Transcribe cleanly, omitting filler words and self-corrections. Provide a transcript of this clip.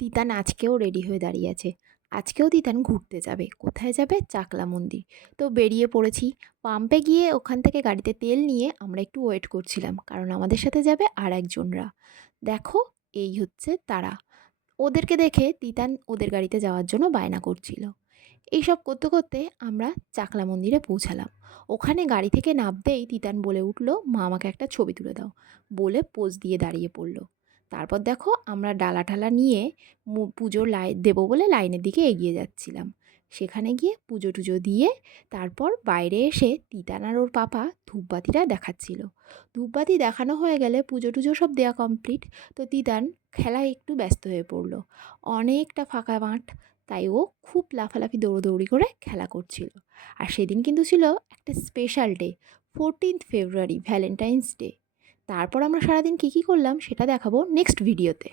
তিতান আজকেও রেডি হয়ে দাঁড়িয়ে আছে। আজকেও তিতান ঘুরতে যাবে। কোথায় যাবে? চাকলা মন্দির। তো বেরিয়ে পড়েছি। পাম্পে গিয়ে ওখান থেকে গাড়িতে তেল নিয়ে আমরা একটু ওয়েট করছিলাম। কারণ আমাদের সাথে যাবে আরেকজনরা। দেখো, এই হচ্ছে তারা। ওদেরকে দেখে তিতান ওদের গাড়িতে যাওয়ার জন্য বায়না করছিল। এইসব করতে করতে আমরা চাকলা মন্দিরে পৌঁছালাম। ওখানে গাড়ি থেকে নামতেই তিতান বলে উঠল, মা আমাকে একটা ছবি তুলে দাও। বলে পোজ দিয়ে দাঁড়িয়ে পড়ল। তারপর দেখো আমরা ডালা ঠালা নিয়ে পুজোর দেবো বলে লাইনের দিকে এগিয়ে যাচ্ছিলাম। সেখানে গিয়ে পুজো টুজো দিয়ে তারপর বাইরে এসে তিতান আর ওর পাপা ধূপবাতিটা দেখাচ্ছিল। ধূপবাতি দেখানো হয়ে গেলে পুজো টুজো সব দেওয়া কমপ্লিট। তো তিতান খেলায় একটু ব্যস্ত হয়ে পড়ল। অনেকটা ফাঁকা মাঠ, তাই ও খুব লাফালাফি দৌড়দৌড়ি করে খেলা করছিল। আর সেদিন কিন্তু ছিল একটা স্পেশাল ডে, 14th ফেব্রুয়ারি, ভ্যালেন্টাইন্স ডে। তারপর আমরা সারাদিন কী কী করলাম সেটা দেখাবো নেক্সট ভিডিওতে।